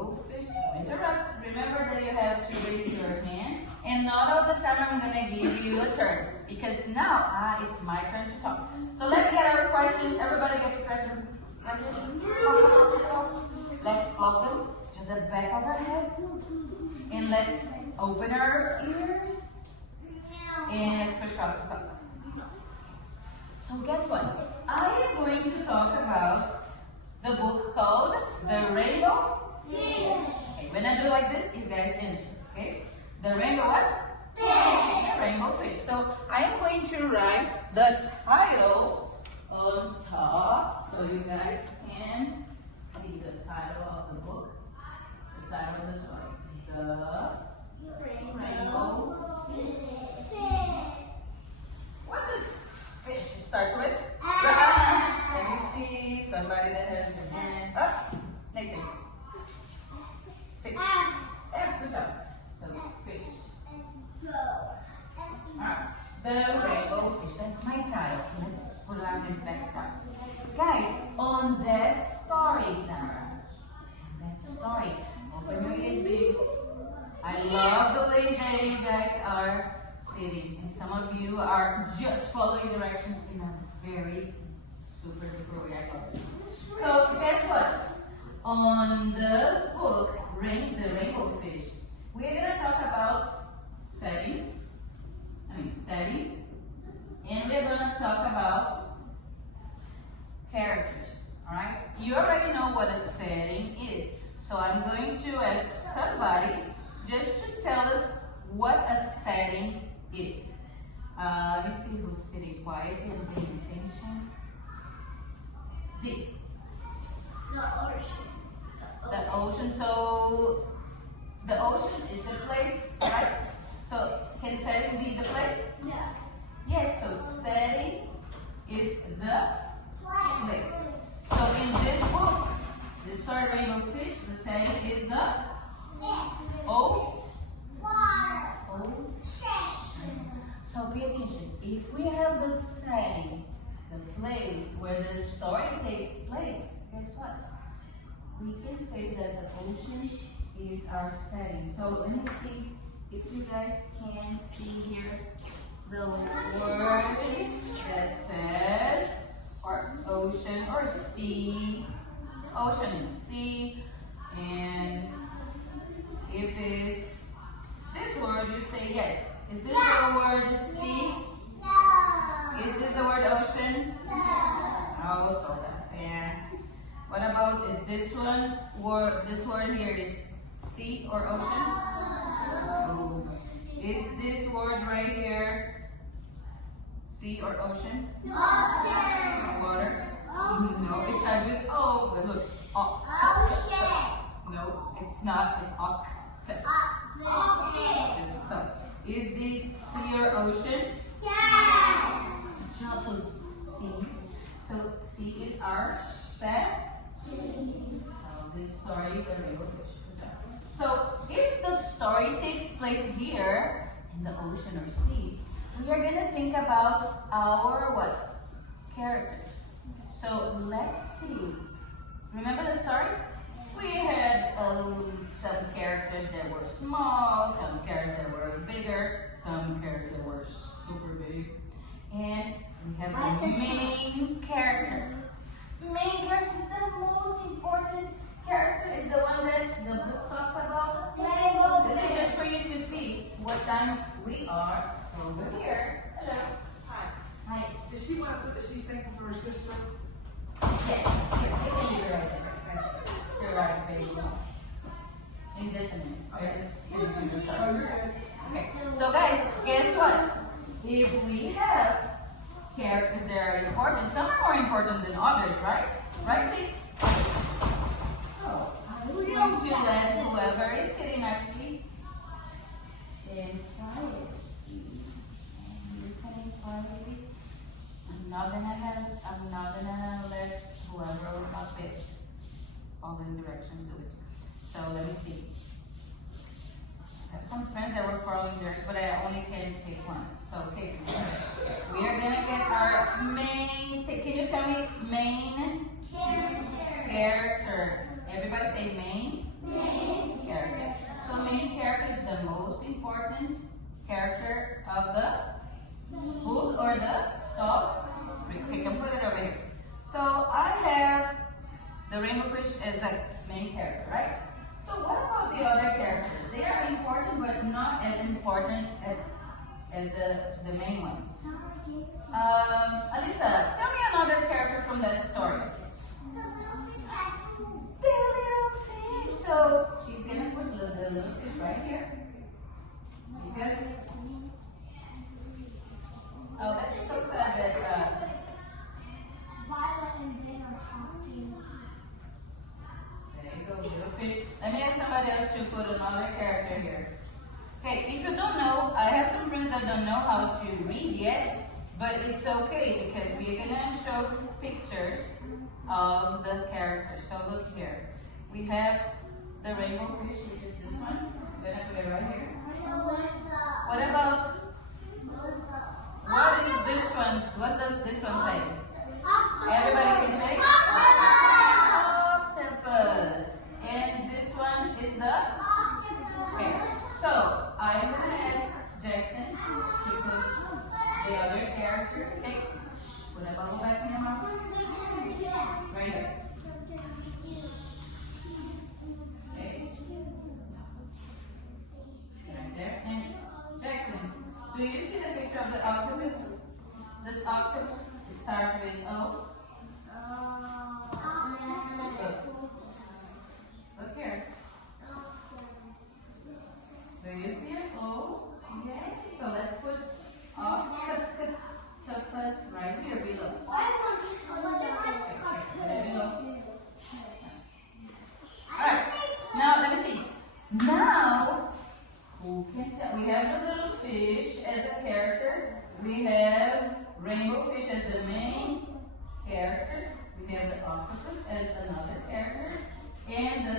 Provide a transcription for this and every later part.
rainbow fish. Don't interrupt. Remember that you have to raise your hand. And not all the time I'm going to give you a turn. Because now it's my turn to talk. So let's get our questions. Everybody get your questions. Let's plug them to the back of our heads. And let's open our ears. And let's crisscross the socks. So guess what? I am going to talk about the book called The Rainbow Fish. Okay, when I do like this, you guys answer. Okay? The Rainbow what? Fish. The Rainbow Fish. So I am going to write the title on top so you guys can see the title of the book. The title of the story. The Rainbow Fish. What does fish start with? Let me see somebody that has their hand up. Nathan. Fish. Yeah, good job. So fish. Alright. The Rainbow Fish. That's my title. Let's put our names back down. Guys, on that story, Sarah. That story. Open your ears big. I love the way that you guys are sitting. And some of you are just following directions in a very super duper way. I love it. So guess what? On this book, The Rainbow Fish, we're gonna talk about setting, and we're gonna talk about characters. Alright? You already know what a setting is. So I'm going to ask somebody just to tell us what a setting is. Let me see who's sitting quietly and paying attention. Z. The ocean. The ocean. So the ocean is the place, right? So can setting be the place? Yeah. Yes. So setting is the place. So in this book, the story Rainbow Fish, the setting is the ocean. So pay attention. If we have the setting, the place where the story takes place, guess what? We can say that the ocean is our setting. So let me see if you guys can see here the word that says or ocean or sea. Ocean, sea, and if it's this word, you say yes. Is this the word sea? No. Is this the word ocean? No. Oh, so that. Yeah. What about is this one word? This word here is sea or ocean? No. Is this word right here sea or ocean? Ocean. Water? Ocean. No, it starts with O. But look, Ocean. No, it's not. It's oct. Ocean. So, is this sea or ocean? Yes. Good job. So, sea. So, sea is our set. This story, the Rainbow Fish. Good job. So, if the story takes place here in the ocean or sea, we are going to think about our what? Characters. So, let's see. Remember the story? We had some characters that were small, some characters that were bigger, some characters that were super big. And we have the main character. Main character is the most important character, is the one that the book talks about. This is just for you to see what time we are over here. Hello. Hi. Hi. Does she want to put that she's thankful for her sister? Yes. Here, you can leave it right there. You're right, baby. In just a minute. I just finishing this up. Okay. So guys, guess what? If we have characters that are important, some are more important than others, right? Right, see? So I'm going to let whoever is sitting next to me stay quiet. And listening quietly. I'm not gonna let whoever will not fit following directions do it. So let me see. I have some friends that were following directions, but I only can pick one. So okay, so we are gonna get our main. Can you tell me main character? Everybody say main. character of the book or the story. Okay, you can put it over here. So I have the rainbow fish as a main character, right? So what about the other characters? They are important, but not as important as the main ones. Alyssa, tell me another character from that story. The little fish. So she's gonna put the little fish right here. Because oh, that's so sad that Violet and Ben are talking. there you go, little fish. Let me ask somebody else to put another character here. Okay, if you don't know, I have some friends that don't know how to read yet, but it's okay because we're gonna show pictures of the characters. So look here. We have the rainbow fish, which is this one. I'm gonna put it right here. What about, what is this one? What does this one say? Everybody can say? Octopus. And this one is the? Okay. So, I'm going to ask Jackson to put the other character. Okay. Put a bubble back in your mouth. Right here. Okay. Right there. And Jackson, do you see the picture of the octopus? This octopus starts with O. Look here. Do you see it? O. Yes. So let's put octopus right here below. There we go. Alright. Now let me see. Now who can tell? We have the little fish as a character. We have rainbow fish as the main character. We have the octopus as another character. And the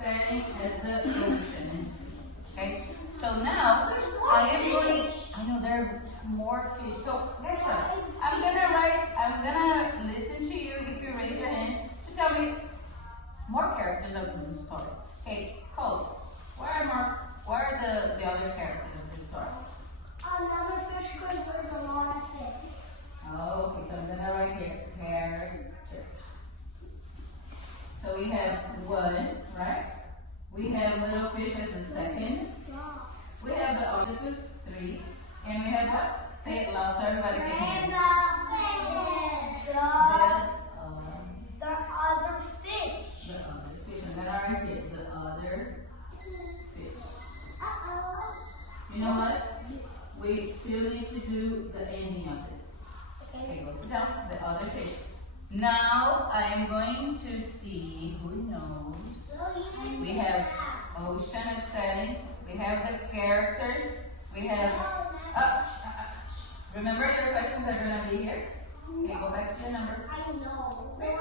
setting as the ocean and sea. Okay? So now I am going, I know there are more fish. So guess what? I'm gonna listen to you if you raise your hand to tell me more characters of the story. Okay, Cole, where are the other characters of the story? Another fish because there's a lot of fish. Oh, okay, so I'm gonna write here characters. So we have one, right? We have little fish as the second. We have the octopus, 3. And we have what? Say it loud so everybody can hear. The other fish. The other fish. And then I write here, the other fish. You know what? We still need to do the ending of this. Okay, go sit down. The other fish. Now I am going to see who knows. We have ocean as setting. We have the characters. We have. Remember your questions are going to be here. Okay, go back to your number. I know. Wait, I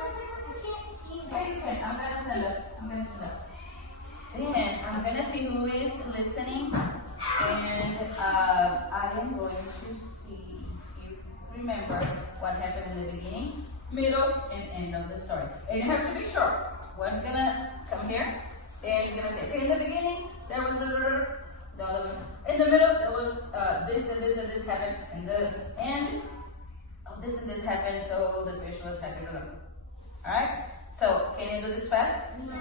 can't see okay, okay. I'm going to stand up. Then I'm going to see who is listening. And I am going to see if you remember what happened in the beginning, middle, and end of the story. And you have to be short. One's going to come here. And you're going to say, okay, in the beginning, there was the other one. In the middle, there was this and this and this happened. In the end, this and this happened, so the fish was happy. Alright? So, can you do this fast? No.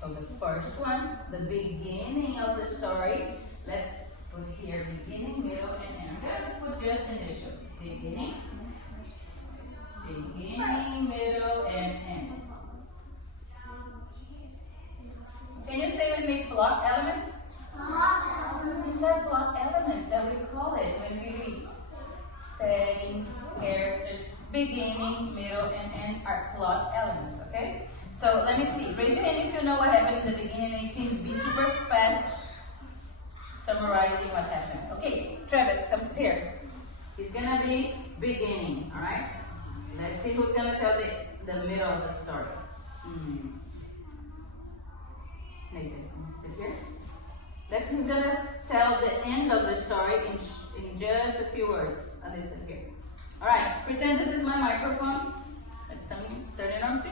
So the first one, the beginning of the story. Let's put here beginning, middle, and end. I'm going to put just initial. Beginning, middle, and end. Can you say with me plot elements? These are plot elements that we call it when we read. Settings, characters, beginning, middle, and end are plot elements, okay? So let me see. Raise your hand if you know what happened in the beginning and you can be super fast summarizing what happened. Okay, Travis, come sit here. He's gonna be beginning, alright? Let's see who's gonna tell the middle of the story. Nathan, sit here. Let's who's gonna tell the end of the story in just a few words. Listen here. Alright, pretend this is my microphone. Let's turn it on.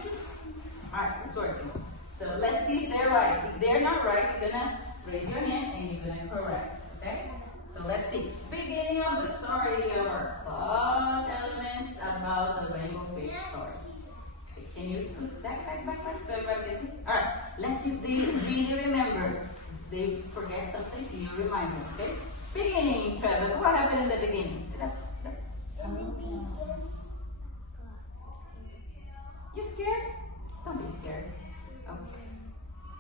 Alright, it's working. So let's see if they're right. If they're not right, you're gonna raise your hand and you're gonna correct. Okay? So let's see. Beginning of the story, our plot elements about the rainbow fish story. Okay, can you scoot back, so everybody can see? Alright, let's see if they really remember. If they forget something, you remind them, okay? Beginning, Travis. What happened in the beginning? Sit up, sit up. You scared? Don't be scared. Okay.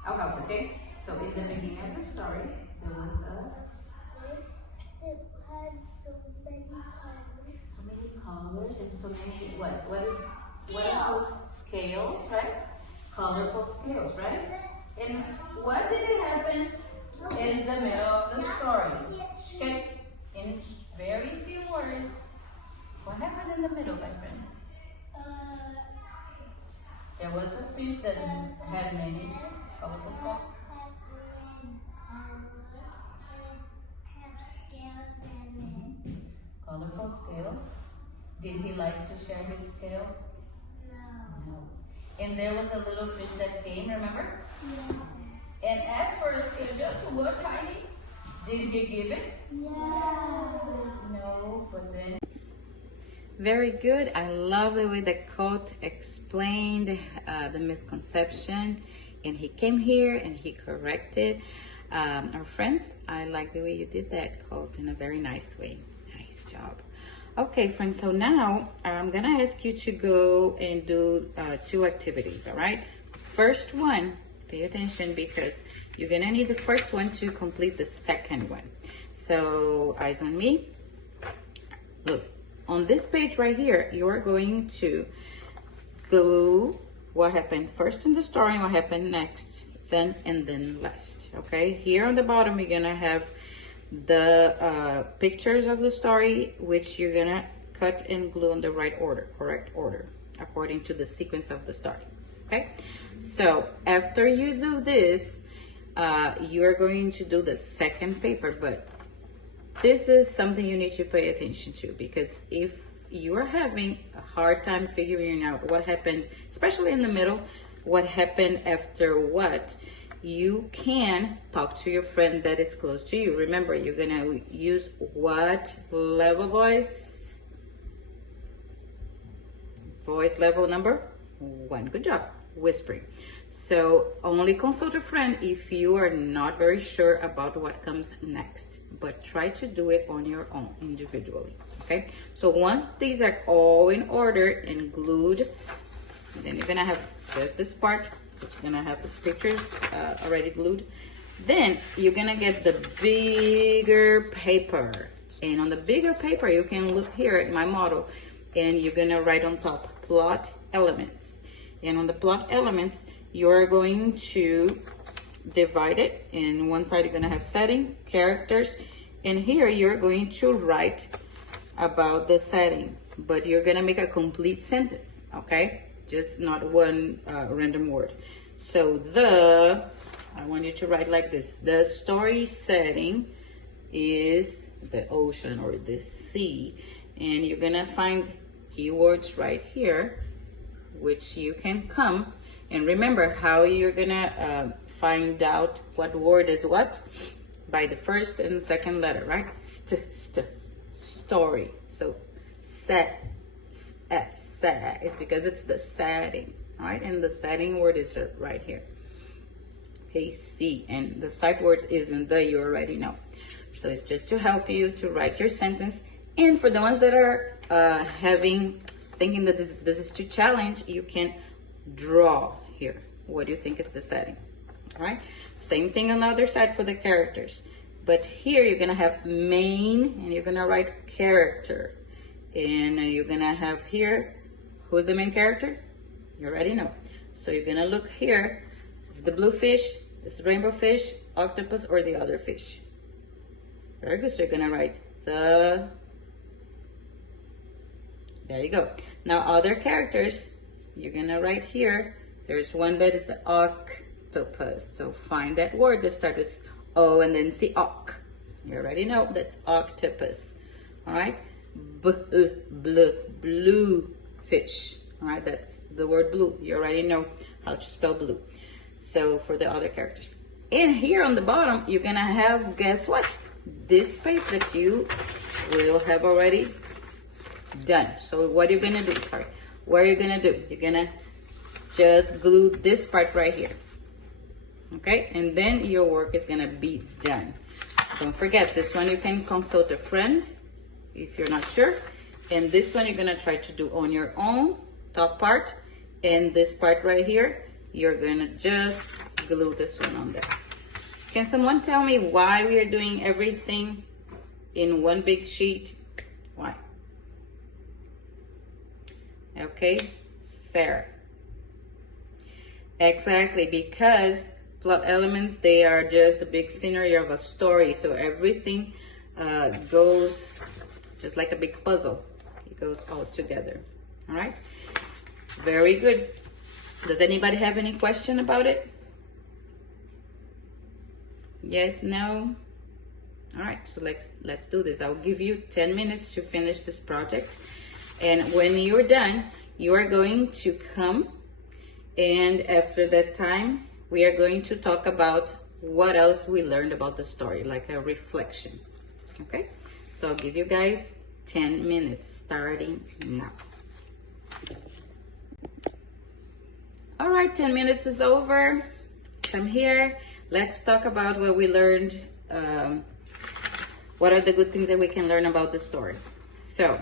I'll help, okay? So in the beginning of the story, there was It had so many colors. so many colors and so many what are those scales, right? Colorful scales, right? And what did it happen in the middle of the story? Okay, in very few words, what happened in the middle, my friend? There was a fish that had many colorful scales. Colorful scales. Did he like to share his scales? No. And there was a little fish that came, remember? Yeah. And asked for a scale just one tiny. Did he give it? Yeah. No, but then. Very good. I love the way the quote explained the misconception, and he came here and he corrected our friends. I like the way you did that quote in a very nice way. Nice job. Okay, friends, so now I'm gonna ask you to go and do 2 activities, all right? First one, pay attention because you're gonna need the first one to complete the second one. So eyes on me. Look, on this page right here, you are going to glue what happened first in the story and what happened next, then and then last, okay? Here on the bottom, you're gonna have the pictures of the story, which you're gonna cut and glue in the right order, correct order, according to the sequence of the story, okay? So after you do this, you are going to do the second paper, but this is something you need to pay attention to, because if you are having a hard time figuring out what happened, especially in the middle, what happened after what, you can talk to your friend that is close to you. Remember, you're gonna use what level voice? Voice level number 1. Good job. Whispering. So only consult a friend if you are not very sure about what comes next, but try to do it on your own individually. Okay, so once these are all in order and glued, then you're gonna have just this part, which is gonna have the pictures already glued. Then you're gonna get the bigger paper, and on the bigger paper you can look here at my model, and you're gonna write on top plot elements. And on the plot elements, you're going to divide it. In one side you're gonna have setting, characters, and here you're going to write about the setting, but you're gonna make a complete sentence, okay? Just not one random word. So I want you to write like this: the story setting is the ocean or the sea, and you're gonna find keywords right here, which you can come and remember how you're gonna find out what word is what by the first and second letter, right? Story. So it's because it's the setting, all right? And the setting word is right here. Okay, see, and the sight words isn't the, you already know. So it's just to help you to write your sentence. And for the ones that are thinking that this is too challenge, you can draw here. What do you think is the setting? All right, same thing on the other side for the characters. But here you're gonna have main, and you're gonna write character. And you're gonna have here, who's the main character? You already know. So you're gonna look here, it's the blue fish, it's rainbow fish, octopus, or the other fish. Very good, so you're gonna write the, there you go. Now other characters, you're gonna write here, there's one that is the octopus. So find that word that starts with O and then see oc. You already know that's octopus. All right, blue fish. All right, that's the word blue. You already know how to spell blue. So for the other characters. And here on the bottom, you're gonna have, guess what? this page that you will have already done. So what you're gonna do, what you're gonna do, you're gonna just glue this part right here. Okay, and then your work is gonna be done. Don't forget, this one you can consult a friend if you're not sure. And this one you're gonna try to do on your own, top part. And this part right here, you're gonna just glue this one on there. Can someone tell me why we are doing everything in one big sheet? Why? Okay, Sarah. Exactly, because plot elements, they are just a big scenery of a story. So everything goes just like a big puzzle. It goes all together. All right, very good. Does anybody have any question about it? Yes, no? All right, so let's do this. I'll give you 10 minutes to finish this project. And when you're done, you are going to come, and after that time, we are going to talk about what else we learned about the story, like a reflection. Okay, so I'll give you guys 10 minutes starting now. All right, 10 minutes is over. Come here. Let's talk about what we learned. What are the good things that we can learn about the story? So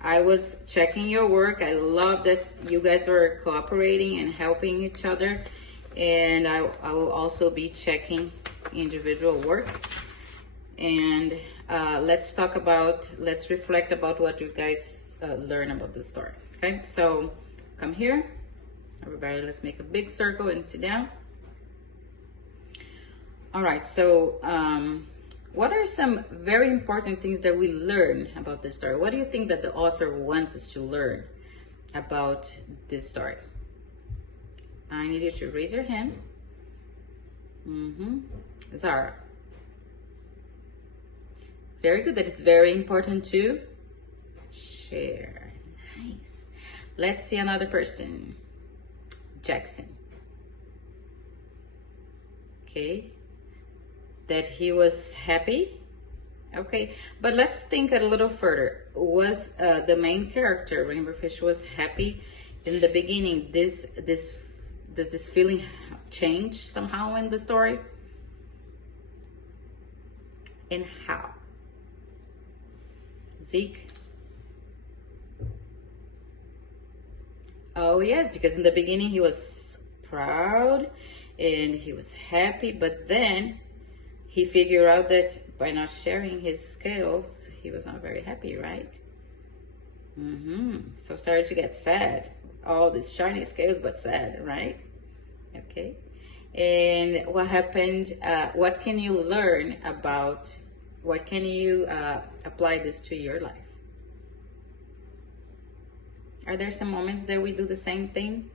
I was checking your work. I love that you guys are cooperating and helping each other. And I will also be checking individual work. And let's reflect about what you guys learn about the story. Okay, so come here. Everybody, let's make a big circle and sit down. All right, so what are some very important things that we learn about this story? What do you think that the author wants us to learn about this story? I need you to raise your hand. Zara. Very good. That is very important to share. Nice. Let's see another person. Jackson. Okay. That he was happy. Okay. But let's think a little further. Was the main character, Rainbow Fish, was happy in the beginning? Does this feeling change somehow in the story? And how? Zeke? Oh yes, because in the beginning he was proud and he was happy, but then he figured out that by not sharing his scales, he was not very happy, right? So started to get sad. All these shiny scales, but sad, right? Okay. And what happened? What can you learn about? What can you apply this to your life? Are there some moments that we do the same thing?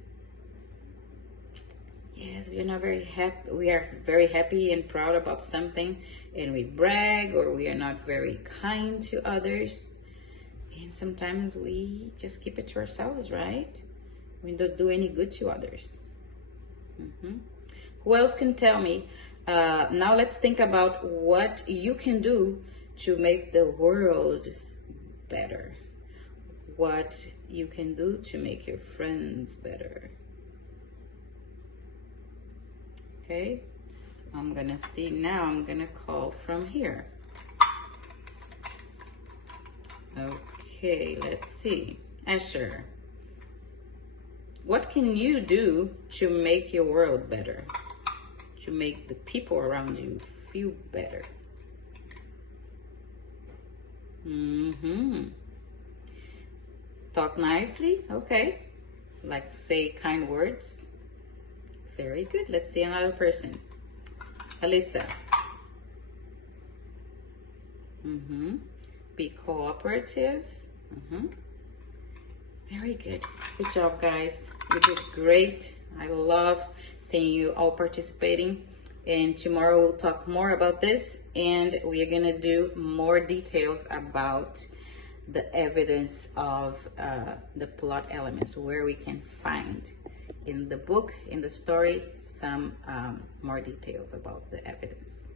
Yes, we are not very happy. We are very happy and proud about something, and we brag, or we are not very kind to others. And sometimes we just keep it to ourselves, right? We don't do any good to others. Who else can tell me? Now let's think about what you can do to make the world better. What you can do to make your friends better. Okay, I'm gonna see now. I'm gonna call from here. Okay, let's see. Asher, what can you do to make your world better? To make the people around you feel better? Talk nicely. Okay. Like say kind words. Very good. Let's see another person. Alyssa. Be cooperative. Very good. Good job, guys. You did great. I love seeing you all participating. And tomorrow we'll talk more about this, and we are gonna do more details about the evidence of the plot elements, where we can find in the book, in the story, some more details about the evidence.